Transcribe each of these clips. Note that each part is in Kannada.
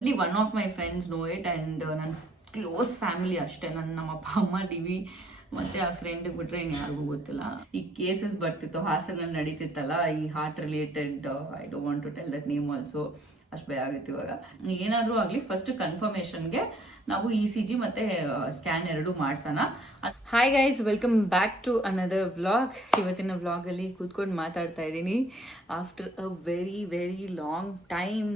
ಇಲ್ಲಿ one of my friends know it and ನನ್ನ ಕ್ಲೋಸ್ ಫ್ಯಾಮಿಲಿ ಅಷ್ಟೇ. ನನ್ನ ನಮ್ಮ ಅಪ್ಪ, ಅಮ್ಮ ಟಿವಿ ಮತ್ತೆ ಆ ಫ್ರೆಂಡ್ ಬಿಟ್ರೆ ಇನ್ನು ಯಾರಿಗೂ ಗೊತ್ತಿಲ್ಲ. ಈ ಕೇಸಸ್ ಬರ್ತಿತ್ತು ಹಾಸನಲ್ಲಿ ನಡೀತಿತ್ತಲ್ಲ, ಈ heart related I don't want to tell that name also ಅಷ್ಟು ಭಯ ಆಗುತ್ತೆ ಇವಾಗ. ಏನಾದರೂ ಆಗಲಿ ಫಸ್ಟ್ ಕನ್ಫರ್ಮೇಷನ್ಗೆ ನಾವು ಇ ಸಿ ಜಿ ಮತ್ತೆ ಸ್ಕ್ಯಾನ್ ಎರಡು ಮಾಡ್ಸೋಣ. Hi guys welcome back to another vlog ಇವತ್ತಿನ ವ್ಲಾಗಲ್ಲಿ ಕೂತ್ಕೊಂಡು ಮಾತಾಡ್ತಾ ಇದ್ದೀನಿ. After a very very long time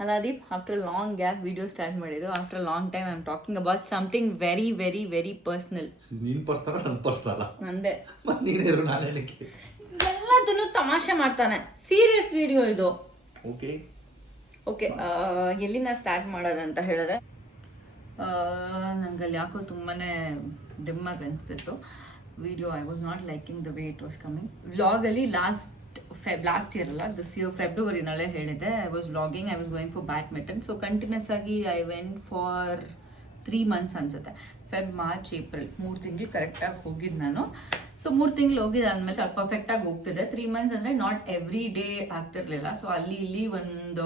ಅಲ್ಲ Deep after long gap video start ಮಾಡಿದ್ದು. After long time I am talking about something very very very personal ನೀನ್ ಪರ್ಸ್ತಾರ ನನ್ ಪರ್ಸ್ತಾರ? ನಂದೇ. ಮತ್ತೆ ನೀನೇರು ನಾನು ಏನಕ್ಕೆ ಎಲ್ಲದನ್ನು ತಮಾಷೆ ಮಾಡ್ತಾನೆ. ಸೀರಿಯಸ್ ವಿಡಿಯೋ ಇದು. ಓಕೆ ಓಕೆ ಎಲ್ಲಿಂದ ಸ್ಟಾರ್ಟ್ ಮಾಡೋದಂತ ಹೇಳಿದ್ರೆ ನಂಗೆ ಅಲ್ಲಿ ಯಾಕೋ ತುಂಬಾ ಡಿಮ್ಮಾಗಿ ಅನಿಸ್ತಿತ್ತು. Video I was not liking the way it was coming ವ್ಲಾಗಲ್ಲಿ ಲಾಸ್ಟ್ ಫೆಬ್ ಲಾಸ್ಟ್ ಇಯರ್ ಅಲ್ಲ ದಿಸ್ ಇಯರ್ ಫೆಬ್ರವರಿನಲ್ಲೇ ಹೇಳಿದೆ I was vlogging I was going for badminton so continuous ಆಗಿ I went for three months ಅನ್ಸುತ್ತೆ. ಫೆಬ್ ಮಾರ್ಚ್ ಏಪ್ರಿಲ್ ಮೂರು ತಿಂಗಳು ಕರೆಕ್ಟಾಗಿ ಹೋಗಿದ್ದು ನಾನು. ಸೊ ಮೂರು ತಿಂಗಳು ಹೋಗಿದ್ದಾದ್ಮೇಲೆ ಪರ್ಫೆಕ್ಟಾಗಿ ಹೋಗ್ತಿದೆ. ತ್ರೀ ಮಂತ್ಸ್ ಅಂದರೆ ನಾಟ್ ಎವ್ರಿ ಡೇ ಆಗ್ತಿರ್ಲಿಲ್ಲ. ಸೊ ಅಲ್ಲಿ ಇಲ್ಲಿ ಒಂದು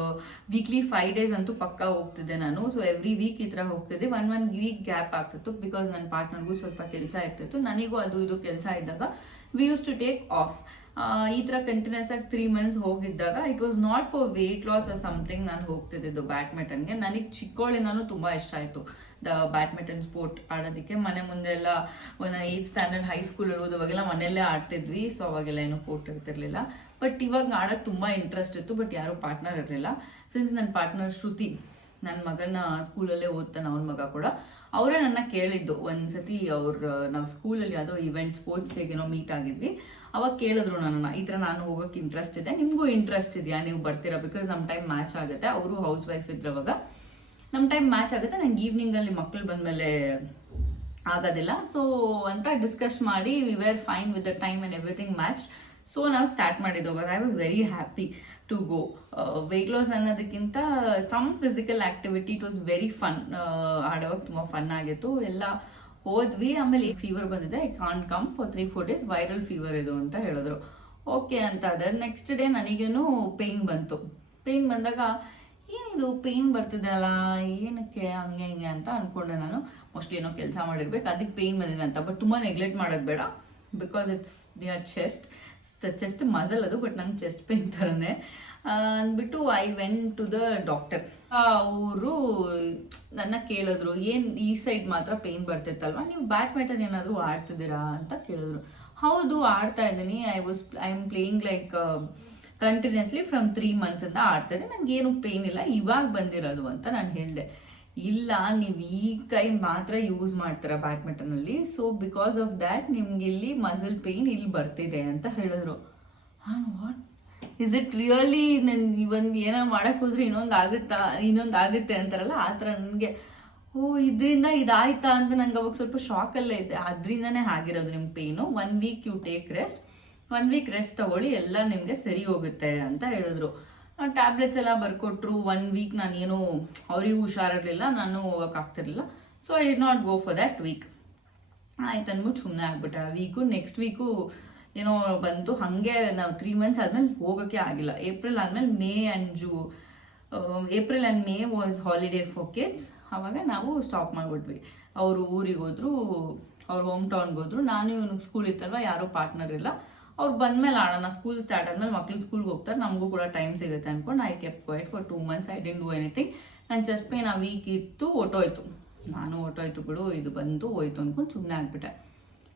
ವೀಕ್ಲಿ ಫೈವ್ ಡೇಸ್ ಅಂತೂ ಪಕ್ಕ ಹೋಗ್ತಿದ್ದೆ ನಾನು. ಸೊ ಎವ್ರಿ ವೀಕ್ ಈ ಥರ ಹೋಗ್ತಿದ್ದೆ. ಒನ್ ಒನ್ ವೀಕ್ ಗ್ಯಾಪ್ ಆಗ್ತಿತ್ತು ಬಿಕಾಸ್ ನನ್ನ ಪಾರ್ಟ್ನರ್ಗೂ ಸ್ವಲ್ಪ ಕೆಲಸ ಇರ್ತಿತ್ತು. ನನಗೂ ಅದು ಇದು ಕೆಲಸ ಇದ್ದಾಗ we use to take off ಈ ಥರ ಕಂಟಿನ್ಯೂಸ್ ಆಗಿ ತ್ರೀ ಮಂತ್ಸ್ ಹೋಗಿದ್ದಾಗ it was not for weight loss or something ನಾನು ಹೋಗ್ತಿದ್ದು ಬ್ಯಾಡ್ಮಿಂಟನ್ಗೆ ನನಗೆ ಚಿಕ್ಕವಳಿಂದನೂ ತುಂಬ ಇಷ್ಟ ಆಯಿತು ದ ಬ್ಯಾಡ್ಮಿಂಟನ್ ಸ್ಪೋರ್ಟ್ ಆಡೋದಕ್ಕೆ. ಮನೆ ಮುಂದೆ ಎಲ್ಲ ಒಂದು ಏಯ್ತ್ ಸ್ಟ್ಯಾಂಡರ್ಡ್ ಹೈಸ್ಕೂಲಲ್ಲಿ ಓದುವಾಗೆಲ್ಲ ಮನೆಯಲ್ಲೇ ಆಡ್ತಿದ್ವಿ ಸೊ ಅವಾಗೆಲ್ಲ ಏನೂ ಕೋರ್ಟ್ ಇರ್ತಿರ್ಲಿಲ್ಲ. ಬಟ್ ಇವಾಗ ಆಡೋಕ್ಕೆ ತುಂಬ ಇಂಟ್ರೆಸ್ಟ್ ಇತ್ತು ಬಟ್ ಯಾರೂ ಪಾರ್ಟ್ನರ್ ಇರಲಿಲ್ಲ. ಸಿನ್ಸ್ ನನ್ನ ಪಾರ್ಟ್ನರ್ ಶ್ರುತಿ ನನ್ನ ಮಗನ ಸ್ಕೂಲಲ್ಲೇ ಓದ್ತಾನೆ, ಅವ್ನ ಮಗ ಕೂಡ, ಅವರೇ ನನ್ನ ಕೇಳಿದ್ದು. ಒಂದ್ಸತಿ ಅವ್ರ, ನಾವು ಸ್ಕೂಲಲ್ಲಿ ಯಾವುದೋ ಇವೆಂಟ್ ಸ್ಪೋರ್ಟ್ಸ್ ಏನೋ ಮೀಟ್ ಆಗಿದ್ವಿ. ಅವಾಗ ಕೇಳಿದ್ರು ನನ್ನ ಈ ಥರ ನಾನು ಹೋಗೋಕೆ ಇಂಟ್ರೆಸ್ಟ್ ಇದೆ, ನಿಮಗೂ ಇಂಟ್ರೆಸ್ಟ್ ಇದೆಯಾ? ನೀವು ಬರ್ತೀರಾ? ಬಿಕಾಸ್ ನಮ್ಮ ಟೈಮ್ ಮ್ಯಾಚ್ ಆಗುತ್ತೆ. ಅವರು ಹೌಸ್ ವೈಫ್ ಇದ್ರು ಅವಾಗ. ನಮ್ಮ ಟೈಮ್ ಮ್ಯಾಚ್ ಆಗುತ್ತೆ, ನಂಗೆ ಈವ್ನಿಂಗಲ್ಲಿ ಮಕ್ಕಳು ಬಂದಮೇಲೆ ಆಗೋದಿಲ್ಲ. ಸೊ ಅಂತ ಡಿಸ್ಕಸ್ ಮಾಡಿ we were fine with the time and everything match so ನಾವು ಸ್ಟಾರ್ಟ್ ಮಾಡಿದ್ದು I was very happy to go weight loss ಅನ್ನೋದಕ್ಕಿಂತ some physical activity it was very fun ಆಡೋವಾಗ ತುಂಬ ಫನ್ ಆಗಿತ್ತು. ಎಲ್ಲ ಹೋದ್ವಿ, ಆಮೇಲೆ ಈ ಫೀವರ್ ಬಂದಿದೆ I can come for three four days viral fever ಇದು ಅಂತ ಹೇಳಿದ್ರು. ಓಕೆ ಅಂತ ಅದ ನೆಕ್ಸ್ಟ್ ಡೇ ನನಗೇನು ಪೇಯ್ನ್ ಬಂತು. ಪೇಯ್ನ್ ಬಂದಾಗ, ಏನಿದು ಪೇಯ್ನ್ ಬರ್ತಿದೆ ಅಲ್ಲ, ಏನಕ್ಕೆ, ಹಂಗೆ, ಹಿಂಗೆ ಅಂತ ಅನ್ಕೊಂಡೆ ನಾನು. ಮೋಸ್ಟ್ಲಿ ಏನೋ ಕೆಲಸ ಮಾಡಿರ್ಬೇಕು, ಅದಕ್ಕೆ ಪೇಯ್ನ್ ಬಂದಿದೆ ಅಂತ. ಬಟ್ ತುಂಬ ನೆಗ್ಲೆಕ್ಟ್ ಮಾಡೋದು ಬೇಡ because it's there chest chest muscle ಅದು ಬಟ್ ನಂಗೆ ಚೆಸ್ಟ್ ಪೇಯ್ನ್ ಥರನೇ ಅಂದ್ಬಿಟ್ಟು I went to the doctor ಅವರು ನನ್ನ ಕೇಳಿದ್ರು, ಏನು ಈ ಸೈಡ್ ಮಾತ್ರ ಪೇನ್ ಬರ್ತಿತ್ತಲ್ವಾ? ನೀವು ಬ್ಯಾಡ್ಮಿಂಟನ್ ಏನಾದರೂ ಆಡ್ತಿದ್ದೀರಾ? ಅಂತ ಕೇಳಿದ್ರು. ಹೌದು, ಆಡ್ತಾ ಇದ್ದೀನಿ. I was I am playing like continuously from three months ಅಂತ ಆಡ್ತಾ ಇದ್ದೆ ನಂಗೆ ಏನು ಪೇಯ್ನ್ ಇಲ್ಲ. ಇವಾಗ ಬಂದಿರೋದು ಅಂತ ನಾನು ಹೇಳಿದೆ. ಇಲ್ಲ, ನೀವು ಈ ಕೈ ಮಾತ್ರ ಯೂಸ್ ಮಾಡ್ತೀರಾ ಬ್ಯಾಡ್ಮಿಂಟನಲ್ಲಿ ಸೊ ಬಿಕಾಸ್ ಆಫ್ ದ್ಯಾಟ್ ನಿಮ್ಗೆ ಇಲ್ಲಿ ಮಸಲ್ ಪೇಯ್ನ್ ಇಲ್ಲಿ ಬರ್ತಿದೆ ಅಂತ ಹೇಳಿದ್ರು. ಹಾಂ ವಾಟ್ ಇಸ್ ಇಟ್ ರಿಯಲಿ ನನ್ನ ಒಂದು ಏನೋ ಮಾಡಕ್ ಹೋದ್ರೆ ಇನ್ನೊಂದು ಆಗುತ್ತಾ, ಇನ್ನೊಂದು ಆಗುತ್ತೆ ಅಂತಾರಲ್ಲ, ಆ ಥರ ನನಗೆ, ಓ, ಇದರಿಂದ ಇದಾಯ್ತಾ ಅಂತ ನಂಗೆ ಅವಾಗ ಸ್ವಲ್ಪ ಶಾಕಲ್ಲೇ ಇದೆ ಅದರಿಂದನೇ ಆಗಿರೋದು ನಿಮ್ಮ pain one week you take rest one week rest ತಗೊಳ್ಳಿ, ಎಲ್ಲ ನಿಮಗೆ ಸರಿ ಹೋಗುತ್ತೆ ಅಂತ ಹೇಳಿದ್ರು. ಟ್ಯಾಬ್ಲೆಟ್ಸ್ ಎಲ್ಲ ಬರ್ಕೊಟ್ರು. ಒನ್ ವೀಕ್ ನಾನೇನು ಅವರಿಗೂ ಹುಷಾರಿರಲಿಲ್ಲ, ನಾನು ಹೋಗೋಕ್ಕಾಗ್ತಿರ್ಲಿಲ್ಲ so I did not go for that week ಆಯ್ತು ಅಂದ್ಬಿಟ್ಟು ಸುಮ್ಮನೆ ಆಗ್ಬಿಟ್ಟೆ. ಆ ವೀಕು ನೆಕ್ಸ್ಟ್ ವೀಕು ಏನೋ ಬಂತು. ಹಾಗೆ ನಾವು ತ್ರೀ ಮಂತ್ಸ್ ಆದಮೇಲೆ ಹೋಗೋಕ್ಕೆ ಆಗಿಲ್ಲ. ಏಪ್ರಿಲ್ ಆದಮೇಲೆ May and zoo April and May was holiday for kids ಆವಾಗ ನಾವು ಸ್ಟಾಪ್ ಮಾಡಿಬಿಟ್ವಿ. ಅವರು ಊರಿಗೆ ಹೋದ್ರು, ಅವ್ರ ಹೋಮ್ ಟೌನ್ಗೆ ಹೋದ್ರು. ನಾನು ಇವನಿಗೆ ಸ್ಕೂಲ್ ಇತ್ತಲ್ವ, ಯಾರೂ ಪಾರ್ಟ್ನರ್ ಇಲ್ಲ. ಅವ್ರು ಬಂದಮೇಲೆ ಆಡೋಣ ಸ್ಕೂಲ್ ಸ್ಟಾರ್ಟ್ ಆದಮೇಲೆ ಮಕ್ಳು ಸ್ಕೂಲ್ಗೆ ಹೋಗ್ತಾರೆ. ನಮಗೂ ಕೂಡ ಟೈಮ್ ಸಿಗುತ್ತೆ ಅಂದ್ಕೊಂಡು I kept quiet for two months I didn't do anything ನನ್ನ ಜಸ್ಟ್ ಪೇನ್ ಆ ವೀಕ್ ಇತ್ತು ಹೊಟ್ಟೋಯ್ತು ನಾನು ಹೊಟ್ಟೋಯ್ತು ಬಿಡು, ಇದು ಬಂತು, ಹೋಯ್ತು ಅಂದ್ಕೊಂಡು ಸುಮ್ಮನೆ ಆಗ್ಬಿಟ್ಟೆ.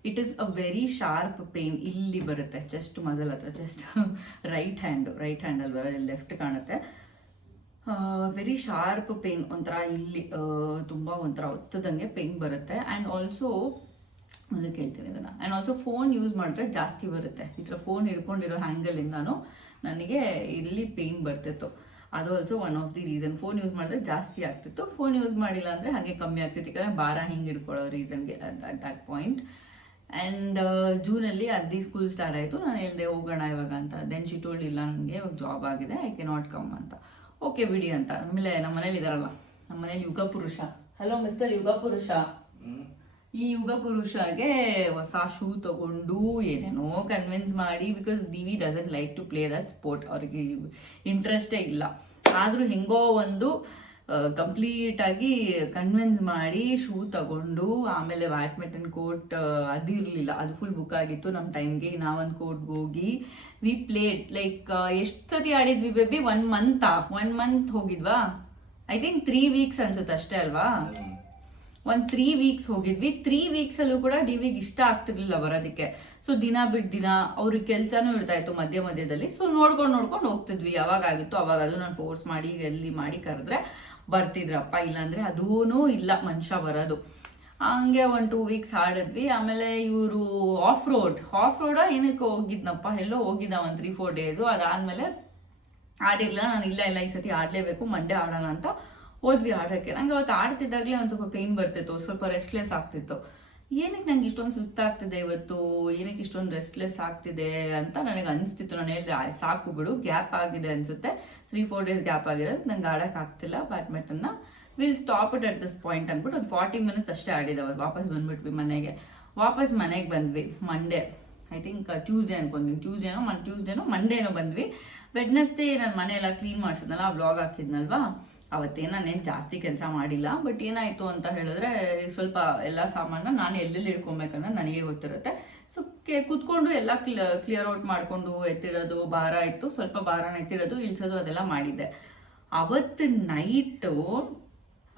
It is a very sharp pain ಇಲ್ಲಿ ಬರುತ್ತೆ. ಚೆಸ್ಟ್ ಮಸಲ್ ಹತ್ರ. ಚೆಸ್ಟ್ ರೈಟ್ ಹ್ಯಾಂಡು ರೈಟ್ ಹ್ಯಾಂಡಲ್ಲಿ ಬರೋದು ಲೆಫ್ಟ್ ಕಾಣುತ್ತೆ. ವೆರಿ ಶಾರ್ಪ್ ಪೇನ್ ಒಂಥರ ಇಲ್ಲಿ ತುಂಬ ಒಂಥರ ಒತ್ತದಂಗೆ ಪೇನ್ ಬರುತ್ತೆ. ಆ್ಯಂಡ್ ಆಲ್ಸೋ ಒಂದು ಕೇಳ್ತೀನಿ ಇದನ್ನು ಆ್ಯಂಡ್ ಆಲ್ಸೋ ಫೋನ್ ಯೂಸ್ ಮಾಡಿದ್ರೆ ಜಾಸ್ತಿ ಬರುತ್ತೆ. ಈ ಥರ ಫೋನ್ ಹಿಡ್ಕೊಂಡಿರೋ ಹ್ಯಾಂಗಲಿಂದಾನು ನನಗೆ ಇಲ್ಲಿ ಪೇನ್ ಬರ್ತಿತ್ತು. ಅದು also one of the reason phone use ಮಾಡಿದ್ರೆ ಜಾಸ್ತಿ ಆಗ್ತಿತ್ತು. ಫೋನ್ ಯೂಸ್ ಮಾಡಿಲ್ಲ ಅಂದರೆ ಹಾಗೆ ಕಮ್ಮಿ ಆಗ್ತಿತ್ತು. ಯಾಕಂದರೆ ಭಾರ ಹಿಂಗೆ ಹಿಡ್ಕೊಳ್ಳೋ ರೀಸನ್ಗೆ ಅಟ್ ದಟ್ ಪಾಯಿಂಟ್ ಆ್ಯಂಡ್ ಜೂನಲ್ಲಿ ಅರ್ಧಿ ಸ್ಕೂಲ್ ಸ್ಟಾರ್ಟ್ ಆಯಿತು. ನಾನು ಹೇಳಿದೆ ಹೋಗೋಣ ಇವಾಗ ಅಂತ. ದೆನ್ ಶಿ ಟೋಲ್ಡ್ ಇಲ್ಲ ನನಗೆ ಇವಾಗ ಜಾಬ್ ಆಗಿದೆ ಐ ಕೆ ನಾಟ್ ಕಮ್ ಅಂತ. ಓಕೆ ಬಿಡಿ ಅಂತ. ಆಮೇಲೆ ನಮ್ಮ ಮನೇಲಿ ಇದಾರಲ್ಲ ನಮ್ಮ ಮನೇಲಿ ಯುಗ ಪುರುಷ. ಹಲೋ ಮಿಸ್ಟರ್ ಯುಗ ಪುರುಷ. ಈ ಯುಗ ಪುರುಷಗೆ ಹೊಸ ಶೂ ತಗೊಂಡು ಏನೇನೋ ಕನ್ವಿನ್ಸ್ ಮಾಡಿ because Divi doesn't like to play that sport ಅವ್ರಿಗೆ ಇಂಟ್ರೆಸ್ಟೇ ಇಲ್ಲ. ಆದರೂ ಹೆಂಗೋ ಒಂದು ಕಂಪ್ಲೀಟ್ ಆಗಿ ಕನ್ವಿನ್ಸ್ ಮಾಡಿ ಶೂ ತಗೊಂಡು, ಆಮೇಲೆ ಬ್ಯಾಡ್ಮಿಂಟನ್ ಕೋರ್ಟ್ ಅದಿರಲಿಲ್ಲ ಅದು ಫುಲ್ ಬುಕ್ ಆಗಿತ್ತು ನಮ್ಮ ಟೈಮ್ಗೆ ನಾವೊಂದು ಕೋರ್ಟ್ಗೆ ಹೋಗಿ ವಿ ಪ್ಲೇಡ್ ಲೈಕ್ ಎಷ್ಟು ಸತಿ ಆಡಿದ್ವಿ ಬೇಬಿ ಒನ್ ಮಂತಾ ಒನ್ ಮಂತ್ ಹೋಗಿದ್ವಾ? ಐ ಥಿಂಕ್ ತ್ರೀ ವೀಕ್ಸ್ ಅನ್ಸುತ್ತೆ ಅಷ್ಟೇ ಅಲ್ವಾ? ಒಂದು ತ್ರೀ ವೀಕ್ಸ್ ಹೋಗಿದ್ವಿ. ತ್ರೀ ವೀಕ್ಸ್ ಅಲ್ಲೂ ಕೂಡ ಡಿವಿಗೆ ಇಷ್ಟ ಆಗ್ತಿರ್ಲಿಲ್ಲ ಬರೋದಕ್ಕೆ. ಸೊ ದಿನ ಬಿಟ್ಟು ದಿನ ಅವ್ರಿಗೆ ಕೆಲಸನೂ ಇರ್ತಾ ಇತ್ತು ಮಧ್ಯ ಮಧ್ಯದಲ್ಲಿ. ಸೊ ನೋಡ್ಕೊಂಡು ನೋಡ್ಕೊಂಡು ಹೋಗ್ತಿದ್ವಿ. ಯಾವಾಗ ಆಗಿತ್ತು ಅವಾಗ ಅದು ನಾನು ಫೋರ್ಸ್ ಮಾಡಿ, ಎಲ್ಲಿ ಮಾಡಿ ಕರೆದ್ರೆ. ಬರ್ತಿದ್ರಪ್ಪ, ಇಲ್ಲಾಂದರೆ ಅದೂ ಇಲ್ಲ ಮನುಷ್ಯ ಬರೋದು. ಹಂಗೆ ಒಂದು ಟೂ ವೀಕ್ಸ್ ಆಡಿದ್ವಿ ಆಮೇಲೆ ಇವರು ಆಫ್ ರೋಡ್ ಆಫ್ ರೋಡ ಏನಕ್ಕೆ ಹೋಗಿದ್ನಪ್ಪ? ಎಲ್ಲೋ ಹೋಗಿದ್ದ ಒಂದು ತ್ರೀ ಫೋರ್ ಡೇಸು ಅದಾದ್ಮೇಲೆ ಆಡಿರ್ಲಿಲ್ಲ. ನಾನು ಇಲ್ಲ ಇಲ್ಲ, ಈ ಸತಿ ಆಡಲೇಬೇಕು ಮಂಡೆ ಆಡೋಣ ಅಂತ ಹೋದ್ವಿ ಆಡೋಕ್ಕೆ. ನಂಗೆ ಅವತ್ತು ಆಡ್ತಿದ್ದಾಗಲೇ ಒಂದು ಸ್ವಲ್ಪ ಪೇನ್ ಬರ್ತಿತ್ತು, ಸ್ವಲ್ಪ ರೆಸ್ಟ್ಲೆಸ್ ಆಗ್ತಿತ್ತು. ಏನಕ್ಕೆ ನಂಗೆ ಇಷ್ಟೊಂದು ಸುಸ್ತಾಗ್ತಿದೆ ಇವತ್ತು? ಏನಕ್ಕೆ ಇಷ್ಟೊಂದು ರೆಸ್ಟ್ಲೆಸ್ ಆಗ್ತಿದೆ ಅಂತ ನನಗೆ ಅನಿಸ್ತಿತ್ತು. ನಾನು ಹೇಳಿದೆ ಸಾಕು ಬಿಡು ಗ್ಯಾಪ್ ಆಗಿದೆ ಅನ್ಸುತ್ತೆ. ತ್ರೀ ಫೋರ್ ಡೇಸ್ ಗ್ಯಾಪ್ ಆಗಿರೋದು ನಂಗೆ ಆಡೋಕೆ ಆಗ್ತಿಲ್ಲ. ಬ್ಯಾಡ್ಮಿಂಟನ್ನ will stop it at this point ಅಂದ್ಬಿಟ್ಟು ಒಂದು ಫಾರ್ಟಿ ಮಿನಿಟ್ಸ್ ಅಷ್ಟೇ ಆಡಿದೆ ಅವತ್ತು. ವಾಪಸ್ ಬಂದ್ಬಿಟ್ವಿ ಮನೆಗೆ. ವಾಪಸ್ ಮನೆಗೆ ಬಂದ್ವಿ ಮಂಡೇ ಐ ಥಿಂಕ್ ಟ್ಯೂಸ್ಡೇ ಅನ್ಕೊಂತೀನಿ. ಟ್ಯೂಸ್ಡೇನೋ ಮನ್ ಟ್ಯೂಸ್ಡೇನೋ ಮಂಡೇನೋ ಬಂದ್ವಿ. ವೆಡ್ನೆಸ್ಡೇ ನಾನು ಮನೆ ಎಲ್ಲ ಕ್ಲೀನ್ ಮಾಡಿಸಿದ್ನಲ್ಲ, ಆ ವ್ಲಾಗ್ ಹಾಕಿದ್ನಲ್ವಾ? ಅವತ್ತೇನು ನಾನೇನು ಜಾಸ್ತಿ ಕೆಲಸ ಮಾಡಿಲ್ಲ ಬಟ್ ಏನಾಯಿತು ಅಂತ ಹೇಳಿದ್ರೆ ಸ್ವಲ್ಪ ಎಲ್ಲ ಸಾಮಾನ ನಾನು ಎಲ್ಲೆಲ್ಲಿ ಇಟ್ಕೊಬೇಕನ್ನೋ ನನಗೆ ಗೊತ್ತಿರುತ್ತೆ. ಸೊ ಕೆ, ಕುತ್ಕೊಂಡು ಎಲ್ಲ ಕ್ಲಿಯರ್ ಔಟ್ ಮಾಡಿಕೊಂಡು ಎತ್ತಿಡೋದು, ಭಾರ ಇತ್ತು, ಸ್ವಲ್ಪ ಭಾರನ ಎತ್ತಿಡೋದು, ಇಳಿಸೋದು ಅದೆಲ್ಲ ಮಾಡಿದ್ದೆ. ಅವತ್ತು ನೈಟು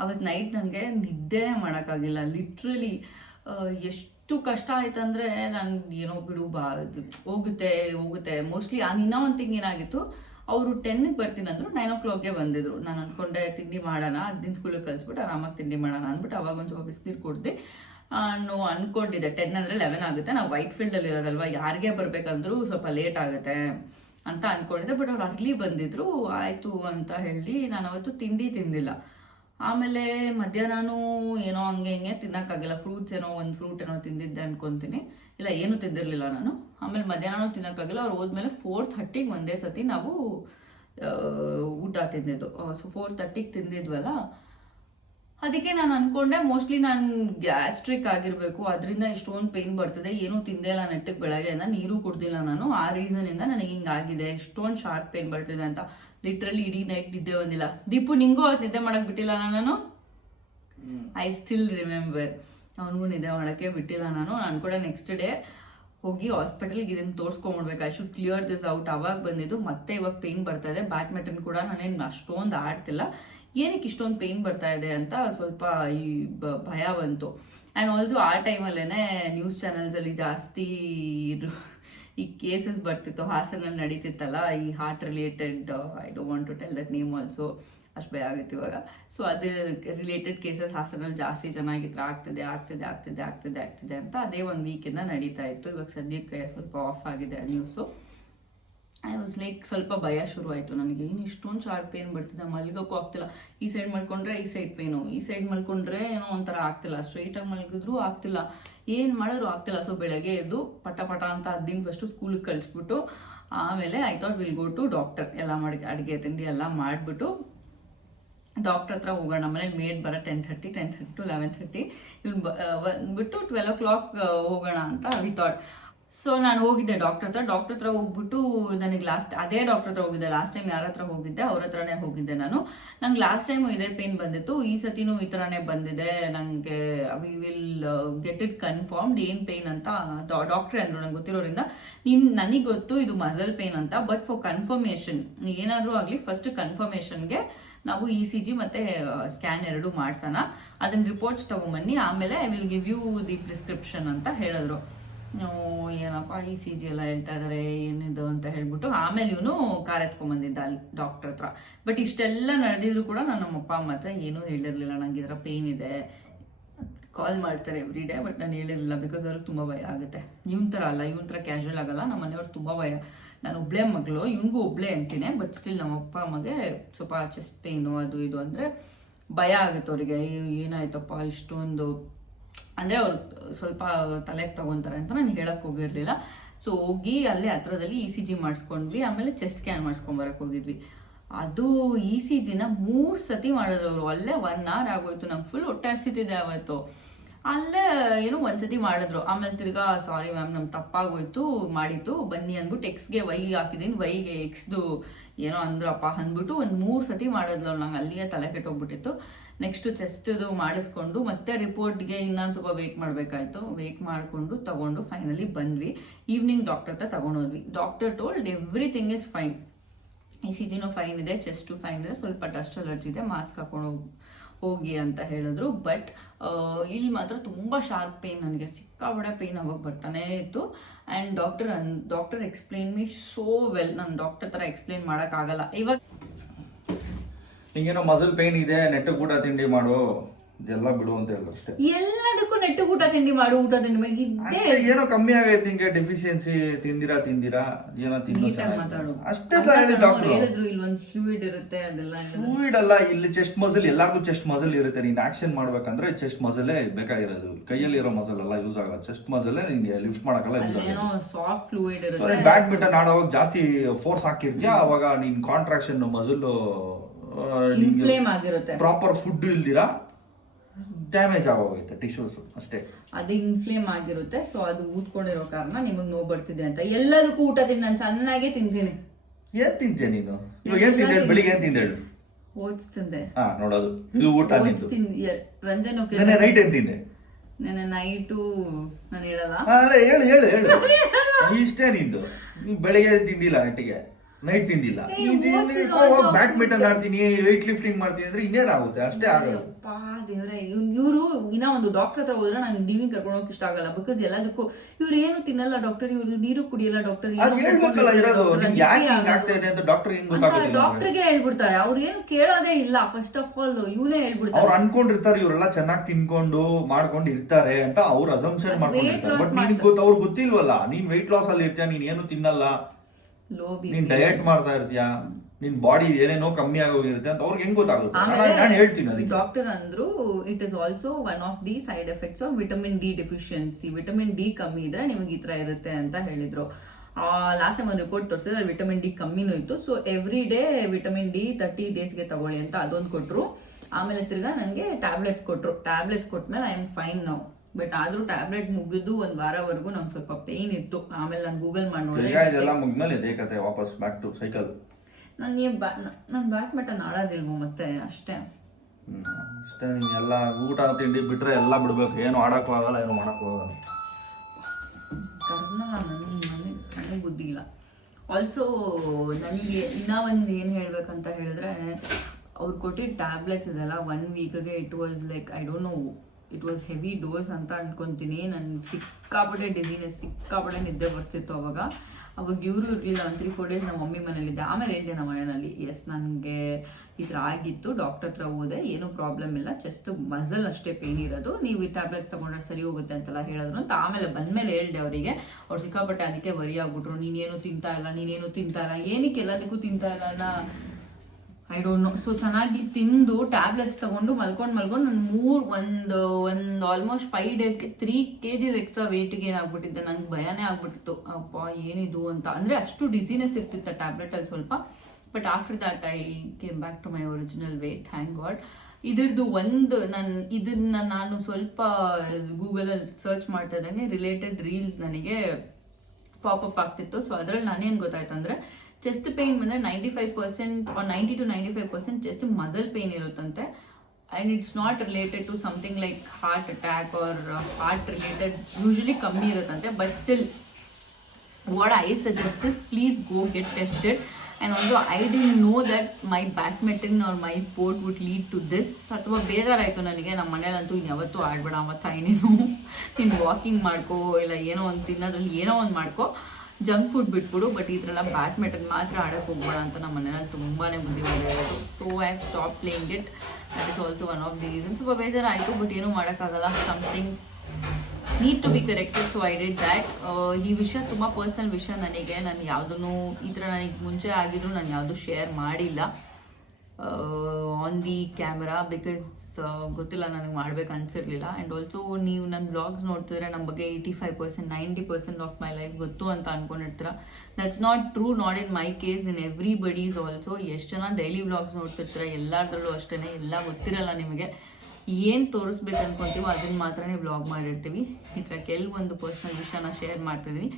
ಅವತ್ತು ನೈಟ್ ನನಗೆ ನಿದ್ದೆನೇ ಮಾಡೋಕ್ಕಾಗಿಲ್ಲ. ಲಿಟ್ರಲಿ ಎಷ್ಟು ಕಷ್ಟ ಆಯ್ತಂದ್ರೆ ನಾನು ಏನೋ ಬಿಡು, ಬಾ ಹೋಗುತ್ತೆ ಹೋಗುತ್ತೆ. ಮೋಸ್ಟ್ಲಿ ಇನ್ನೂ ಒಂದು ತಿಂಗ್ ಏನಾಗಿತ್ತು ಅವರು ಟೆನ್ಗೆ ಬರ್ತೀನಿ ಅಂದ್ರು ನೈನ್ ಓ ಕ್ಲಾಕ್ಗೆ ಬಂದಿದ್ರು. ನಾನು ಅನ್ಕೊಂಡೆ ತಿಂಡಿ ಮಾಡೋಣ ದಿನ ಸ್ಕೂಲಿಗೆ ಕಲಿಸ್ಬಿಟ್ಟು ಆರಾಮಾಗಿ ತಿಂಡಿ ಮಾಡೋಣ ಅಂದ್ಬಿಟ್ಟು ಅವಾಗ ಒಂದು ಸ್ವಲ್ಪ ಬಿಸಿನೀರು ಕೊಡ್ದೆ. ನಾನು ಅಂದ್ಕೊಂಡಿದ್ದೆ ಟೆನ್ ಅಂದರೆ ಲೆವೆನ್ ಆಗುತ್ತೆ. ನಾವು ವೈಟ್ ಫೀಲ್ಡಲ್ಲಿ ಇರೋದಲ್ವಾ, ಯಾರಿಗೆ ಬರಬೇಕಂದ್ರೂ ಸ್ವಲ್ಪ ಲೇಟ್ ಆಗುತ್ತೆ ಅಂತ ಅಂದ್ಕೊಂಡಿದ್ದೆ ಬಟ್ ಅವ್ರು ಅರ್ಲಿ ಬಂದಿದ್ರು. ಆಯಿತು ಅಂತ ಹೇಳಿ ನಾನು ಅವತ್ತು ತಿಂಡಿ ತಿಂದಿಲ್ಲ. ಆಮೇಲೆ ಮಧ್ಯಾಹ್ನನೂ ಏನೋ ಹಂಗೆ ಹಿಂಗೆ ತಿನ್ನೋಕ್ಕಾಗಿಲ್ಲ. ಫ್ರೂಟ್ಸ್ ಏನೋ ಒಂದು ಫ್ರೂಟ್ ಏನೋ ತಿಂದಿದ್ದೆ ಅನ್ಕೊಂತೀನಿ. ಇಲ್ಲ, ಏನು ತಿಂದಿರಲಿಲ್ಲ ನಾನು. ಆಮೇಲೆ ಮಧ್ಯಾಹ್ನನೂ ತಿನ್ನೋಕ್ಕಾಗಿಲ್ಲ. ಅವ್ರು ಹೋದ್ಮೇಲೆ ಫೋರ್ ಥರ್ಟಿಗೆ ಒಂದೇ ಸತಿ ನಾವು ಊಟ ತಿಂದಿದ್ದು. ಸೊ ಫೋರ್ ಥರ್ಟಿಗೆ ತಿಂದಿದ್ವಲ್ಲ, ಅದಕ್ಕೆ ನಾನು ಅಂದ್ಕೊಂಡೆ ಮೋಸ್ಟ್ಲಿ ನಾನು ಗ್ಯಾಸ್ಟ್ರಿಕ್ ಆಗಿರಬೇಕು. ಅದರಿಂದ ಇಷ್ಟೊಂದು ಪೇನ್ ಬರ್ತದೆ. ಏನೂ ತಿಂದೇ ಇಲ್ಲ ನೆಟ್ಟಿಗೆ ಬೆಳಗ್ಗೆಯಿಂದ. ನೀರು ಕುಡ್ದಿಲ್ಲ ನಾನು. ಆ ರೀಸನಿಂದ ನನಗೆ ಹಿಂಗಾಗಿದೆ ಇಷ್ಟೊಂದು ಶಾರ್ಪ್ ಪೇನ್ ಬರ್ತಿದೆ ಅಂತ. ಲಿಟ್ರಲಿ ಇಡೀ ನೈಟ್ ನಿದ್ದೆ ಬಂದಿಲ್ಲ. ದೀಪು ನಿಂಗೂ ಅವತ್ತು ನಿದ್ದೆ ಮಾಡಕ್ ಬಿಟ್ಟಿಲ್ಲ ನಾನು? ಐ ಸ್ಟಿಲ್ ರಿಮೆಂಬರ್ ಅವನಿಗೂ ನಿದ್ದೆ ಮಾಡೋಕ್ಕೆ ಬಿಟ್ಟಿಲ್ಲ ನಾನು. ನಾನು ಕೂಡ ನೆಕ್ಸ್ಟ್ ಡೇ ಹೋಗಿ ಹಾಸ್ಪಿಟಲ್ಗೆ ಇದನ್ನು ತೋರಿಸ್ಕೊಂಡ್ಬಿಡ್ಬೇಕು. I should clear this out ಅವಾಗ ಬಂದಿದ್ದು ಮತ್ತೆ ಇವಾಗ ಪೇಯ್ನ್ ಬರ್ತಾ ಇದೆ. ಬ್ಯಾಡ್ಮಿಂಟನ್ ಕೂಡ ನಾನೇನು ಅಷ್ಟೊಂದು ಆಡ್ತಿಲ್ಲ. ಏನಕ್ಕೆ ಇಷ್ಟೊಂದು ಪೇಯ್ನ್ ಬರ್ತಾ ಇದೆ ಅಂತ ಸ್ವಲ್ಪ ಈ ಬ- ಭಯ ಬಂತು. ಆ್ಯಂಡ್ ಆಲ್ಸೋ ಆ ಟೈಮಲ್ಲೇ ನ್ಯೂಸ್ ಚಾನಲ್ಸಲ್ಲಿ ಜಾಸ್ತಿ ಈ ಕೇಸಸ್ ಬರ್ತಿತ್ತು ಹಾಸನಲ್ಲಿ ನಡೀತಿತ್ತಲ್ಲ, ಈ heart related I don't want to tell that name also ಅಷ್ಟು ಭಯ ಆಗುತ್ತೆ ಇವಾಗ. ಸೊ ಅದು ರಿಲೇಟೆಡ್ ಕೇಸಸ್ ಹಾಸನಲ್ಲಿ ಜಾಸ್ತಿ ಚೆನ್ನಾಗಿತ್ತು ಆಗ್ತದೆ ಆಗ್ತದೆ ಆಗ್ತದೆ, ಆಗ್ತಿದೆ ಆಗ್ತಿದೆ ಅಂತ ಅದೇ ಒಂದು ವೀಕಿಂದ ನಡೀತಾ ಇತ್ತು. ಇವಾಗ ಸದ್ಯಕ್ಕೆ ಸ್ವಲ್ಪ ಆಫ್ ಆಗಿದೆ ನ್ಯೂಸು ಐ ವಾಸ್ ಲೈಕ್ ಸ್ವಲ್ಪ ಭಯ ಶುರುವಾಯಿತು. ನನಗೆ ಏನು ಇಷ್ಟೊಂದು ಶಾರ್ಪ್ ಪೇನ್ ಬರ್ತಿದೆ, ಮಲ್ಗೋಕ್ಕೂ ಆಗ್ತಿಲ್ಲ. ಈ ಸೈಡ್ ಮಲ್ಕೊಂಡ್ರೆ ಈ ಸೈಡ್ ಪೇನು ಈ ಸೈಡ್ ಮಲ್ಕೊಂಡ್ರೆ ಏನೋ ಒಂಥರ ಆಗ್ತಿಲ್ಲ. ಸ್ಟ್ರೈಟಾಗಿ ಮಲ್ಗಿದ್ರು ಆಗ್ತಿಲ್ಲ. ಏನು ಮಾಡಿದ್ರು ಆಗ್ತಿಲ್ಲ. ಸೊ ಬೆಳಗ್ಗೆ ಎದ್ದು ಪಟ ಪಟ ಅಂತ ಹದ್ದಿನ ಫಸ್ಟು ಸ್ಕೂಲಿಗೆ ಕಳಿಸ್ಬಿಟ್ಟು, ಆಮೇಲೆ I thought will go to doctor ಎಲ್ಲ ಮಾಡಿ, ಅಡುಗೆ, ತಿಂಡಿ ಎಲ್ಲ ಮಾಡಿಬಿಟ್ಟು ಡಾಕ್ಟರ್ ಹತ್ರ ಹೋಗೋಣ. ಮನೇಲಿ ಮೇಡ್ ಬರೋ ten thirty ten thirty to eleven thirty ಇವ್ನು ಬಂದ್ಬಿಟ್ಟು ಟ್ವೆಲ್ ಓ ಕ್ಲಾಕ್ ಹೋಗೋಣ ಅಂತ ವಿ ಥಾಟ್ ಸೊ ನಾನು ಹೋಗಿದ್ದೆ ಡಾಕ್ಟರ್ ಹತ್ರ. ಡಾಕ್ಟರ್ ಹತ್ರ ಹೋಗ್ಬಿಟ್ಟು ನನಗೆ ಲಾಸ್ಟ್ ಅದೇ ಡಾಕ್ಟರ್ ಹತ್ರ ಹೋಗಿದ್ದೆ. ಲಾಸ್ಟ್ ಟೈಮ್ ಯಾರ ಹತ್ರ ಹೋಗಿದ್ದೆ, ಅವ್ರ ಹತ್ರನೇ ಹೋಗಿದ್ದೆ ನಾನು. ನಂಗೆ ಲಾಸ್ಟ್ ಟೈಮ್ ಇದೇ ಪೇನ್ ಬಂದಿತ್ತು. ಈ ಸತಿನೂ ಈ ಥರನೇ ಬಂದಿದೆ. ನನಗೆ we will get it confirmed ಏನು ಪೇನ್ ಅಂತ ಡಾಕ್ಟ್ರೇ ಅಂದರು ನಂಗೆ ಗೊತ್ತಿರೋರಿಂದ. ನಿನ್, ನನಗೆ ಗೊತ್ತು ಇದು ಮಸಲ್ ಪೇನ್ ಅಂತ ಬಟ್ ಫಾರ್ ಕನ್ಫರ್ಮೇಷನ್ ಏನಾದರೂ ಆಗಲಿ ಫಸ್ಟ್ ಕನ್ಫರ್ಮೇಷನ್ಗೆ ನಾವು ಇ ಸಿ ಜಿ ಮತ್ತು ಸ್ಕ್ಯಾನ್ ಎರಡು ಮಾಡ್ಸೋಣ. ಅದನ್ನ ರಿಪೋರ್ಟ್ಸ್ ತೊಗೊಂಬನ್ನಿ. ಆಮೇಲೆ I will give you the prescription ಅಂತ ಹೇಳಿದ್ರು. ಏನಪ್ಪ ಈ ಸಿ ಜಿ ಎಲ್ಲ ಹೇಳ್ತಾ ಇದ್ದಾರೆ ಏನಿದು ಅಂತ ಹೇಳ್ಬಿಟ್ಟು ಆಮೇಲೆ ಇವನು ಕಾರ್ ಎತ್ಕೊಂಬಂದಿದ್ದ ಅಲ್ಲಿ ಡಾಕ್ಟರ್ ಹತ್ರ. ಬಟ್ ಇಷ್ಟೆಲ್ಲ ನಡೆದಿದ್ರು ಕೂಡ ನಾನು ನಮ್ಮ ಅಪ್ಪ, ಅಮ್ಮ ಹತ್ರ ಏನೂ ಹೇಳಿರಲಿಲ್ಲ. ನಂಗೆ ಇದರ ಪೇನ್ ಇದೆ. ಕಾಲ್ ಮಾಡ್ತಾರೆ ಎವ್ರಿ ಡೇ ಬಟ್ ನಾನು ಹೇಳಿರಲಿಲ್ಲ ಬಿಕಾಸ್ ಅವ್ರಿಗೆ ತುಂಬ ಭಯ ಆಗುತ್ತೆ. ಇವನ್ ಥರ ಅಲ್ಲ, ಇವನ್ ಥರ ಕ್ಯಾಶುವಲ್ ಆಗಲ್ಲ. ನಮ್ಮ ಮನೆಯವ್ರು ತುಂಬ ಭಯ. ನಾನು ಒಬ್ಳೇ ಮಗಳು, ಇವನಿಗೂ ಒಬ್ಳೆ ಅಂತೀನಿ ಬಟ್ ಸ್ಟಿಲ್ ನಮ್ಮ ಅಪ್ಪ, ಅಮ್ಮಗೆ ಸ್ವಲ್ಪ ಚೆಸ್ಟ್ ಪೇನು ಅದು ಇದು ಅಂದರೆ ಭಯ ಆಗುತ್ತೆ ಅವರಿಗೆ. ಏನಾಯ್ತಪ್ಪ ಇಷ್ಟೊಂದು ಅಂದರೆ ಅವ್ರು ಸ್ವಲ್ಪ ತಲೆಗೆ ತಗೊತಾರೆ ಅಂತ ನಾನು ಹೇಳಕ್ಕೆ ಹೋಗಿರಲಿಲ್ಲ. ಸೊ ಹೋಗಿ ಅಲ್ಲೇ ಹತ್ರದಲ್ಲಿ ಇ ಸಿ ಜಿ ಮಾಡಿಸ್ಕೊಂಡ್ವಿ. ಆಮೇಲೆ ಚೆಸ್ಟ್ ಸ್ಕ್ಯಾನ್ ಮಾಡಿಸ್ಕೊಂಬರಕ್ಕೆ ಹೋಗಿದ್ವಿ. ಅದು ಇ ಸಿ ಜಿನ ಮೂರು ಸತಿ ಮಾಡಿದ್ರು ಅವರು. ಅಲ್ಲೇ ಒನ್ ಅವರ್ ಆಗೋಯ್ತು. ನಂಗೆ ಫುಲ್ ಹೊಟ್ಟೆ ಹಸಿತಿದೆ ಅವತ್ತು ಅಲ್ಲೇ ಏನೋ ಒಂದ್ಸತಿ ಮಾಡಿದ್ರು. ಆಮೇಲೆ ತಿರ್ಗಾ ಸಾರಿ ಮ್ಯಾಮ್ ನಮ್ ತಪ್ಪಾಗೋಯ್ತು. ಮಾಡಿತ್ತು ಬನ್ನಿ ಅಂದ್ಬಿಟ್ಟು ಎಕ್ಸ್ಗೆ ವೈ ಹಾಕಿದೀನಿ. ವೈಗೆ ಎಕ್ಸ್ದು ಏನೋ ಅಂದ್ರಪ್ಪ ಅಂದ್ಬಿಟ್ಟು ಒಂದು ಮೂರು ಸತಿ ಮಾಡಿದ್ಲು ನಂಗೆ ಅಲ್ಲಿಯೇ ತಲೆ ಕೆಟ್ಟೋಗ್ಬಿಟ್ಟಿತ್ತು. ನೆಕ್ಸ್ಟ್ ಚೆಸ್ಟ್ದು ಮಾಡಿಸ್ಕೊಂಡು ಮತ್ತೆ ರಿಪೋರ್ಟ್ಗೆ ಇನ್ನೊಂದು ಸ್ವಲ್ಪ ವೆಯ್ಟ್ ಮಾಡಬೇಕಾಯ್ತು. ವೆಯ್ಟ್ ಮಾಡಿಕೊಂಡು ತಗೊಂಡು ಫೈನಲಿ ಬಂದ್ವಿ. ಈವ್ನಿಂಗ್ ಡಾಕ್ಟರ್ ಹತ್ರ ತಗೊಂಡೋದ್ವಿ doctor told everything is fine E C ಜಿನೂ fine ಇದೆ ಚೆಸ್ಟು ಫೈನ್ ಇದೆ, ಸ್ವಲ್ಪ ಡಸ್ಟ್ ಅಲರ್ಜಿ ಇದೆ ಮಾಸ್ಕ್ ಹಾಕೊಂಡು ಹೋಗ್- ಅಂತ ಹೇಳಿದ್ರು. ಬಟ್ ಇಲ್ಲಿ ಮಾತ್ರ ತುಂಬ ಶಾರ್ಪ್ ಪೇನ್ ನನಗೆ. ಸಿಕ್ಕಾಬಡೆ ಪೇನ್ ಅವಾಗ ಬರ್ತಾನೆ ಇತ್ತು. And doctor and doctor explain me so well ನಾನು ಡಾಕ್ಟರ್ ಥರ ಎಕ್ಸ್ಪ್ಲೇನ್ ಮಾಡೋಕ್ಕಾಗಲ್ಲ. ಇವಾಗ ನಿಂಗೇನೋ ಮಸಲ್ ಪೇನ್ ಇದೆ ನೆಟ್ಟು ಊಟ ತಿಂಡಿ ಮಾಡು. ಇದೆಲ್ಲ ಬಿಡು ಅಂತ ಹೇಳಿದ್ರು ಅಷ್ಟೇ. ಎಲ್ಲದಕ್ಕೂ ನೆಟ್ಟು ಊಟ ತಿಂಡಿ ಮಾಡು ಊಟ ತಿಂಡಿ ಮಾಡಿ. ಇದ್ದೇ ಅಷ್ಟೇ ಏನೋ ಕಮ್ಮಿ ಆಗೈತೆ ನಿಂಗೆ ಡೆಫಿಷಿಯನ್ಸಿ ತಿಂದಿರಾ ತಿಂದಿರಾ ಏನೋ ತಿನ್ನು ಮಾತಾಡು. ಅಷ್ಟೇ ತರ ಹೇಳಿ ಅವ್ರು ಡಾಕ್ಟರ್ ಹೇಳಿದ್ರು ಇಲ್ಲೊಂದು ಫ್ಲೂಯಿಡ್ ಇರುತ್ತೆ ಅದೆಲ್ಲ. ಫ್ಲೂಯಿಡ್ ಅಲ್ಲ ಇಲ್ಲಿ ಚೆಸ್ಟ್ ಮಸಲ್ ಎಲ್ಲಾರ್ಗೂ ಚೆಸ್ಟ್ ಮಸಲ್ ಇರುತ್ತೆ. ನೀನ್ ಆಕ್ಷನ್ ಮಾಡ್ಬೇಕಂದ್ರೆ ಚೆಸ್ಟ್ ಮಸಲೇ ಬೇಕಾಗಿರೋದು. ಕೈಯಲ್ಲಿ ಇರೋ ಮಸಲ್ ಎಲ್ಲ ಯೂಸ್ ಆಗಲ್ಲ. ಚೆಸ್ಟ್ ಮಸಲೇ ನಿಂಗೆ ಲಿಫ್ಟ್ ಮಾಡಕ್ಕೆಲ್ಲ ಯೂಸ್ ಆಗಲ್ಲ. ಆಗುತ್ತೆ ಸಾಫ್ಟ್ ಫ್ಲೂಯಿಡ್ ಸೊ ಇರುತ್ತೆ ನೀನ್ ಬ್ಯಾಡ್ಮಿಂಟನ್ ಆಡೋವಾಗ ಜಾಸ್ತಿ ಫೋರ್ಸ್ ಹಾಕಿರ್ತೀಯ? ಅವಾಗ ನೀನ್ ಕಾಂಟ್ರಾಕ್ಷನ್ ಮಸಲ್ ಇನ್ಫ್ಲೇಮ್ ಆಗಿರುತ್ತೆ. ಪ್ರಾಪರ್ ಫುಡ್ ಇಲ್ದಿರಾ ಡ್ಯಾಮೇಜ್ ಆಗೋಗುತ್ತೆ ಟಿಶ್ಯೂಸ್ ಅಷ್ಟೇ. ಅದು ಇನ್ಫ್ಲೇಮ್ ಆಗಿರುತ್ತೆ ಸೊ ಅದು ಊದ್ಕೊಂಡಿರೋ ಕಾರಣ ನಿಮಗೆ ನೋವು ಬರ್ತಿದೆ ಅಂತ. ಎಲ್ಲದಕ್ಕೂ ಊಟ ತಿಂದು ನಾನು ಚೆನ್ನಾಗೇ ತಿಂತೀನಿ. ಏನ್ ತಿಂತೀಯ ನೀನು? ಇವಾಗ ಏನ್ ತಿಂದೆ ಬೆಳಿಗ್ಗೆ ಏನ್ ತಿಂದೇಳು ಓದ್ಸ್ ಓಟ್ಸ್ ತಿಂದೆ. ಹಾ ನೋಡೋದು ಇದು ಊಟ ಓಟ್ಸ್ ತಿಂದೆ ರಂಜನ್ ನೆನ್ನೆ ನೈಟ್ ಏನ್ ತಿಂದೆ? ನೆನೆ ನೈಟು ನಾನು ಹೇಳಲ್ಲ. ಹೇಳು ಹೇಳು ಹೇಳು. ಇಷ್ಟೇ ನಿಂದು. ನೀನ್ ಬೆಳಿಗ್ಗೆ ತಿಂದಿಲ್ಲ ನೈಟಿಗೆ ನೈಟ್ ತಿಂದಿಲ್ಲ. ಬ್ಯಾಡ್ಮಿಂಟನ್ ಆಡ್ತೀನಿ ವೆಯ್ಟ್ ಲಿಫ್ಟಿಂಗ್ ಮಾಡ್ತೀನಿ ಅಂದ್ರೆ ಇನ್ನೇನಾಗುತ್ತೆ ಅಷ್ಟೇ ಆಗೋದು. ಅಪ್ಪಾ ದೇವ್ರೆ ಇವರು ಇನ್ನ ಒಂದು ಡಾಕ್ಟರ್ ಹತ್ರ ಹೋದ್ರೆ ನಾನು ಡಿವಿಂಗ್ ಕರ್ಕೊಂಡು ಹೋಗಕ್ಕೆ ಇಷ್ಟ ಆಗಲ್ಲ. ಬಿಕಾಸ್ ಎಲ್ಲದಕ್ಕೂ ಇವ್ರು ಏನು ತಿನ್ನಲ್ಲ ಡಾಕ್ಟರ್ ಇವ್ರು ನೀರು ಕುಡಿಯಲ್ಲ ಡಾಕ್ಟರ್ ಡಾಕ್ಟರ್ಗೆ ಹೇಳ್ಬಿಡ್ತಾರೆ. ಅವ್ರು ಏನು ಕೇಳೋದೇ ಇಲ್ಲ. ಫಸ್ಟ್ ಆಫ್ ಆಲ್ ಇವನೇ ಹೇಳ್ಬಿಡ್ತಾರೆ. ಅವ್ರು ಅನ್ಕೊಂಡಿರ್ತಾರೆ ಇವರೆಲ್ಲ ಚೆನ್ನಾಗಿ ತಿನ್ಕೊಂಡು ಮಾಡ್ಕೊಂಡು ಇರ್ತಾರೆ ಅಂತ ಅವ್ರು ಅಸಂಪ್ಷನ್ ಮಾಡ್ಕೊಂಡಿರ್ತಾರೆ. ಬಟ್ ನಿನ್ಗೆ ಗೊತ್ತ ಅವ್ರು ಗೊತ್ತಿಲ್ವಲ್ಲ. ನೀನ್ ವೆಯ್ಟ್ ಲಾಸ್ ಅಲ್ಲಿ ಇರ್ತೀಯ ನೀನ್ ಏನು ತಿನ್ನಲ್ಲ. ಲೋ ಬಿ ನೀನ್ ಡಯಟ್ ಮಾಡ್ತಾ ಇರ್ತೀಯಾ? ನಿನ್ ಬಾಡಿ ಏನೇನೋ ಕಮ್ಮಿ ಆಗೋಗಿರುತ್ತೆ ಅಂತ ಅವ್ರಿಗೆ ಹೆಂಗ್ ಗೊತ್ತಾಗುತ್ತೆ? ನಾನು ಹೇಳ್ತೀನಿ ಅದಕ್ಕೆ. ಡಾಕ್ಟರ್ ಅಂದ್ರು it is also one of the side effects of vitamin D deficiency vitamin D ಕಮ್ಮಿ ಇದ್ರೆ ನಿಮಗೆ ಈ ತರ ಇರುತ್ತೆ ಅಂತ ಹೇಳಿದ್ರು. ಲಾಸ್ಟ್ ಟೈಮ್ ಒಂದು ರಿಪೋರ್ಟ್ ತೋರಿಸಿದ್ರೆ ವಿಟಮಿನ್ ಡಿ ಕಮ್ಮಿನೂ ಇತ್ತು. So every day vitamin D thirty ಡೇಸ್ಗೆ ತಗೊಳ್ಳಿ ಅಂತ ಅದೊಂದು ಕೊಟ್ರು. ಆಮೇಲೆ ತಿರ್ಗಾ ನನಗೆ ಟ್ಯಾಬ್ಲೆಟ್ಸ್ ಕೊಟ್ರು. ಟ್ಯಾಬ್ಲೆಟ್ಸ್ ಕೊಟ್ಮೇಲೆ ಐ ಆಮ್ ಫೈನ್ ನಾವು ಬಟ್ ಆದ್ರೂ ಟ್ಯಾಬ್ಲೆಟ್ ಮುಗಿದು ಒಂದ್ ವಾರವರೆಗೂ ನಂಗೆ ಸ್ವಲ್ಪ ಪೇನ್ ಇತ್ತು. ಆಮೇಲೆ ನಾನು ಗೂಗಲ್ ಮಾಡಿ ಈಗ ಇದೆಲ್ಲ ಮುಗ್ದ್ಮೇಲೆ ಇದೇ ಕತೆ ವಾಪಸ್ ಬ್ಯಾಕ್ ಟು ಸೈಕಲ್ ನಾನು ನಾನು ಬ್ಯಾಡ್ಮಿಂಟನ್ ಆಡೋದಿಲ್ವೋ ಮತ್ತೆ ಅಷ್ಟೇ. ಅಷ್ಟೇ ನೀನ್ ಎಲ್ಲ ಊಟ ತಿಂಡಿ ಬಿಟ್ರೆ ಎಲ್ಲ ಬಿಡ್ಬೇಕು. ಏನು ಆಡಕ್ಕೂ ಆಗಲ್ಲ ಏನು ಮಾಡಕ್ಕೂ ಆಗಲ್ಲ. ಕರ್ಮ ನನ್ನ ನನಗೆ ನನಗೆ ಬುದ್ಧಿ ಇಲ್ಲ. ಆಲ್ಸೋ ನನಗೆ ಇನ್ನೂ ಒಂದು ಏನು ಹೇಳ್ಬೇಕಂತ ಹೇಳಿದ್ರೆ ಅವ್ರು ಕೊಟ್ಟಿದ್ದ ಟ್ಯಾಬ್ಲೆಟ್ಸ್ ಇದೆಲ್ಲ one ವೀಕ್ಗೆ it was like I don't know it was heavy dose ಅಂತ ಅನ್ಕೊಂತೀನಿ. ನನ್ಗೆ ಸಿಕ್ಕಾಪಟ್ಟೆ ಡಿಸೀನೆಸ್ ಸಿಕ್ಕಾಪಟ್ಟೆ ನಿದ್ದೆ ಬರ್ತಿತ್ತು ಅವಾಗ. ಅವಾಗ ಇವರು ಇರಲಿಲ್ಲ. ಒಂದು ತ್ರೀ ಫೋರ್ ಡೇಸ್ ನಮ್ಮ ಮಮ್ಮಿ ಮನೇಲಿದ್ದೆ. ಆಮೇಲೆ ಹೇಳಿದೆ ನಮ್ಮ ಮನೆಯಲ್ಲಿ ಎಸ್ ನನಗೆ ಈ ಆಗಿತ್ತು. ಡಾಕ್ಟರ್ ಹತ್ರ ಹೋದೆ. ಏನೂ ಪ್ರಾಬ್ಲಮ್ ಇಲ್ಲ. ಜಸ್ಟ್ ಮಸಲ್ ಅಷ್ಟೇ ಪೇನ್ ಇರೋದು. ನೀವು ಈ ಟ್ಯಾಬ್ಲೆಟ್ ತಗೊಂಡ್ರೆ ಸರಿ ಹೋಗುತ್ತೆ ಅಂತೆಲ್ಲ ಹೇಳಿದ್ರು ಅಂತ ಆಮೇಲೆ ಬಂದ್ಮೇಲೆ ಹೇಳ್ದೆ ಅವರಿಗೆ. ಅವ್ರು ಸಿಕ್ಕಾಪಟ್ಟೆ ಅದಕ್ಕೆ ವರಿ ಆಗ್ಬಿಟ್ರು. ನೀನೇನು ತಿಂತಾ ಇಲ್ಲ, ನೀನೇನು ತಿಂತಾ ಇಲ್ಲ. ಏನಕ್ಕೆ ಎಲ್ಲದಕ್ಕೂ ತಿಂತಾ ಇಲ್ಲ ಐ ಡೋಂಟ್ ನೋ ಸೊ ಚೆನ್ನಾಗಿ ತಿಂದು ಟ್ಯಾಬ್ಲೆಟ್ಸ್ ತಗೊಂಡು ಮಲ್ಕೊಂಡು ಮಲ್ಕೊಂಡು ನಾನು ಮೂರು, ಒಂದು ಒಂದು ಆಲ್ಮೋಸ್ಟ್ ಫೈವ್ ಡೇಸ್ಗೆ ತ್ರೀ ಕೆ ಜಿಸ್ ಎಕ್ಸ್ಟ್ರಾ ವೆಯ್ಟ್ಗೆ ಏನಾಗ್ಬಿಟ್ಟಿದ್ದೆ ನಂಗೆ ಭಯನೇ ಆಗ್ಬಿಟ್ಟಿತ್ತು. ಅಪ್ಪ, ಏನಿದು ಅಂತ. ಅಂದರೆ ಅಷ್ಟು ಡಿಸಿನೆಸ್ ಇರ್ತಿತ್ತು ಟ್ಯಾಬ್ಲೆಟಲ್ಲಿ ಸ್ವಲ್ಪ. But after that I came back to my original weight thank God ಇದ್ರದ್ದು ಒಂದು, ನಾನು ಇದನ್ನ ನಾನು ಸ್ವಲ್ಪ ಗೂಗಲಲ್ಲಿ ಸರ್ಚ್ ಮಾಡ್ತಾ ಇದ್ದಂಗೆ ರಿಲೇಟೆಡ್ ರೀಲ್ಸ್ ನನಗೆ ಪಾಪಪ್ ಆಗ್ತಿತ್ತು. ಸೊ ಅದರಲ್ಲಿ ನಾನೇನು ಗೊತ್ತಾಯ್ತು ಅಂದ್ರೆ ಚೆಸ್ಟ್ ಪೇಯ್ನ್ ಬಂದರೆ ninety five percent ninety two ninety five percent chest muscle pain ಇರುತ್ತಂತೆ and it's not related to something like heart attack or heart related usually ಕಮ್ಮಿ ಇರುತ್ತಂತೆ. But still what I suggest is please go get tested. And also, I didn't know that my badminton or my sport would lead to this. ಅಥವಾ ಬೇಜಾರಾಯಿತು ನನಗೆ. ನಮ್ಮ ಮನೇಲಂತೂ ಯಾವತ್ತೂ ಆಡ್ಬೇಡ. ಅವತ್ತ ಏನೇನು ನೀನು ವಾಕಿಂಗ್ ಮಾಡ್ಕೋ ಇಲ್ಲ ಏನೋ ಒಂದು ತಿನ್ನೋದ್ರಲ್ಲಿ ಏನೋ ಒಂದು ಮಾಡ್ಕೋ. ಜಂಕ್ ಫುಡ್ ಬಿಟ್ಬಿಡು, ಬಟ್ ಇದ್ರೆಲ್ಲ ಬ್ಯಾಡ್ಮಿಂಟನ್ ಮಾತ್ರ ಆಡಕ್ಕೆ ಹೋಗ್ಬೇಡ ಅಂತ ನಮ್ಮ ಮನೇಲಿ ತುಂಬಾ ಬುದ್ಧಿ ಮಾಡಿರೋದು so I have stop playing it that is also one of the reason ಸ್ವಲ್ಪ ಬೇಜಾರಾಯಿತು ಬಟ್ ಏನೂ ಮಾಡೋಕ್ಕಾಗಲ್ಲ. Somethings need to be corrected so I did that ಈ ವಿಷಯ ತುಂಬ ಪರ್ಸನಲ್ ವಿಷಯ ನನಗೆ. ನಾನು ಯಾವುದನ್ನು ಈ ಥರ ನನಗೆ ಮುಂಚೆ ಆಗಿದ್ರು ನಾನು ಯಾವುದು ಶೇರ್ ಮಾಡಿಲ್ಲ. ಆನ್ ದಿ ಕ್ಯಾಮ್ರಾ ಬಿಕಾಸ್ ಗೊತ್ತಿಲ್ಲ, ನನಗೆ ಮಾಡ್ಬೇಕು ಅನ್ಸಿರ್ಲಿಲ್ಲ. ಆ್ಯಂಡ್ ಆಲ್ಸೋ ನೀವು ನನ್ನ ಬ್ಲಾಗ್ಸ್ ನೋಡ್ತಿದ್ರೆ ನಮ್ಮ ಬಗ್ಗೆ eighty five percent ninety percent of my life ಗೊತ್ತು ಅಂತ ಅನ್ಕೊಂಡಿರ್ತೀರ. That's not true not in my case in everybody's also ಎಷ್ಟು ಜನ ಡೈಲಿ ಬ್ಲಾಗ್ಸ್ ನೋಡ್ತಿರ್ತೀರ? ಎಲ್ಲರದ್ರಲ್ಲೂ ಅಷ್ಟೇ ಎಲ್ಲ ಗೊತ್ತಿರಲ್ಲ ನಿಮಗೆ. ಏನು ತೋರಿಸ್ಬೇಕು ಅನ್ಕೊಂತೀವೋ ಅದನ್ನ ಮಾತ್ರನೇ ಬ್ಲಾಗ್ ಮಾಡಿರ್ತೀವಿ. ಈ ಥರ ಕೆಲವೊಂದು ಪರ್ಸ್ನಲ್ ವಿಷಯನ ಶೇರ್ ಮಾಡ್ತಿದ್ದೀನಿ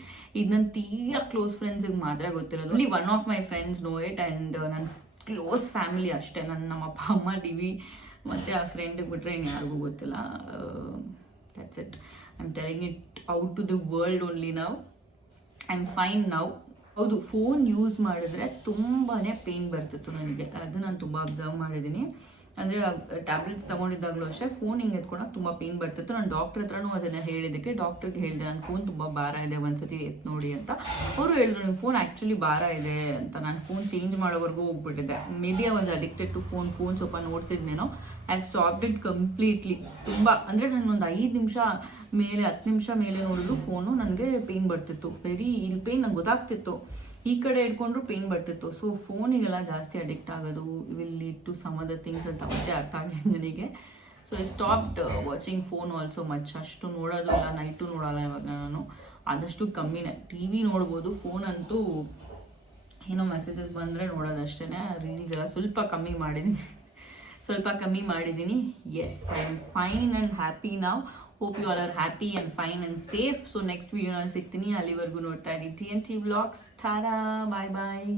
ಇದು ನನ್ನ ತೀರಾ ಕ್ಲೋಸ್ ಫ್ರೆಂಡ್ಸಿಗೆ ಮಾತ್ರ ಗೊತ್ತಿರೋದು. One of my friends know it and ನನ್ನ ಕ್ಲೋಸ್ ಫ್ಯಾಮಿಲಿ ಅಷ್ಟೇ. ನನ್ನ ನಮ್ಮ ಅಪ್ಪ, ಅಮ್ಮ ಟಿ ವಿ ಮತ್ತು ಆ ಫ್ರೆಂಡಿಗೆ ಬಿಟ್ಟರೆ ಇನ್ನು ಯಾರಿಗೂ ಗೊತ್ತಿಲ್ಲ. That's it I am telling it out to the world only ನಾವು ಐ ಆಮ್ ಫೈನ್ ನಾವು ಹೌದು ಫೋನ್ ಯೂಸ್ ಮಾಡಿದ್ರೆ ತುಂಬಾ ಪೇಯ್ನ್ ಬರ್ತಿತ್ತು ನನಗೆ. ಅದು ನಾನು ತುಂಬ ಅಬ್ಸರ್ವ್ ಮಾಡಿದ್ದೀನಿ ಅಂದರೆ ಟ್ಯಾಬ್ಲೆಟ್ಸ್ ತೊಗೊಂಡಿದ್ದಾಗಲೂ ಅಷ್ಟೇ ಫೋನ್ ಹಿಂಗೆ ಎತ್ಕೊಳಕ್ಕೆ ತುಂಬ ಪೇನ್ ಬರ್ತಿತ್ತು. ನಾನು ಡಾಕ್ಟ್ರ್ ಹತ್ರನೂ ಅದನ್ನು ಹೇಳಿದ್ದಕ್ಕೆ ಡಾಕ್ಟ್ರಿಗೆ ಹೇಳಿದೆ ನನ್ನ ಫೋನ್ ತುಂಬ ಭಾರ ಇದೆ, ಒಂದ್ಸತಿ ಎತ್ ನೋಡಿ ಅಂತ. ಅವರು ಹೇಳಿದ್ರು ನಿಮ್ಮ ಫೋನ್ ಆ್ಯಕ್ಚುಲಿ ಭಾರ ಇದೆ ಅಂತ. ನಾನು ಫೋನ್ ಚೇಂಜ್ ಮಾಡೋವರೆಗೂ ಹೋಗ್ಬಿಟ್ಟಿದ್ದೆ. Me was addicted to phone phone ಸ್ವಲ್ಪ ನೋಡ್ತಿದ್ನೇನೋ ಐ ಸ್ಟಾಪ್ ಇಟ್ ಕಂಪ್ಲೀಟ್ಲಿ ತುಂಬ, ಅಂದರೆ ನಾನು ಒಂದು ಐದು ನಿಮಿಷ ಮೇಲೆ, ಹತ್ತು ನಿಮಿಷ ಮೇಲೆ ನೋಡಿದ್ರು ಫೋನು ನನಗೆ ಪೇನ್ ಬರ್ತಿತ್ತು. ವೆರಿ ಇಲ್ಲಿ ಪೇನ್ ನಂಗೆ ಗೊತ್ತಾಗ್ತಿತ್ತು. ಈ ಕಡೆ ಇಟ್ಕೊಂಡ್ರು ಪೇನ್ ಬರ್ತಿತ್ತು. ಸೊ ಫೋನಿಗೆಲ್ಲ ಜಾಸ್ತಿ ಅಡಿಕ್ಟ್ ಆಗೋದು will lead to some other things ಅಂತ ಮತ್ತೆ ಅರ್ಥ ಆಗಿದೆ ನನಗೆ. So I stopped watching phone also much ಅಷ್ಟು ನೋಡೋದು ಇಲ್ಲ ನೈಟು ನೋಡಲ್ಲ ಇವಾಗ ನಾನು. ಆದಷ್ಟು ಕಮ್ಮಿನೇ. ಟಿ ವಿ ನೋಡ್ಬೋದು ಫೋನ್ ಅಂತೂ ಏನೋ ಮೆಸೇಜಸ್ ಬಂದರೆ ನೋಡೋದಷ್ಟೇ ರೀಲ್ಸ್ ಎಲ್ಲ ಸ್ವಲ್ಪ ಕಮ್ಮಿ ಮಾಡಿದ್ದೀನಿ ಸ್ವಲ್ಪ ಕಮ್ಮಿ ಮಾಡಿದ್ದೀನಿ yes I am fine and happy ನಾವು hope you all are happy and fine and safe so next ವೀಡಿಯೋನಲ್ಲಿ ಸಿಗ್ತೀನಿ ಅಲ್ಲಿವರೆಗೂ ನೋಡ್ತಾ ಇದ್ದೀನಿ ಟಿ ಎನ್ ಟಿ ವ್ಲಾಗ್ಸ್ ಥಾರಾ ಬಾಯ್ ಬಾಯ್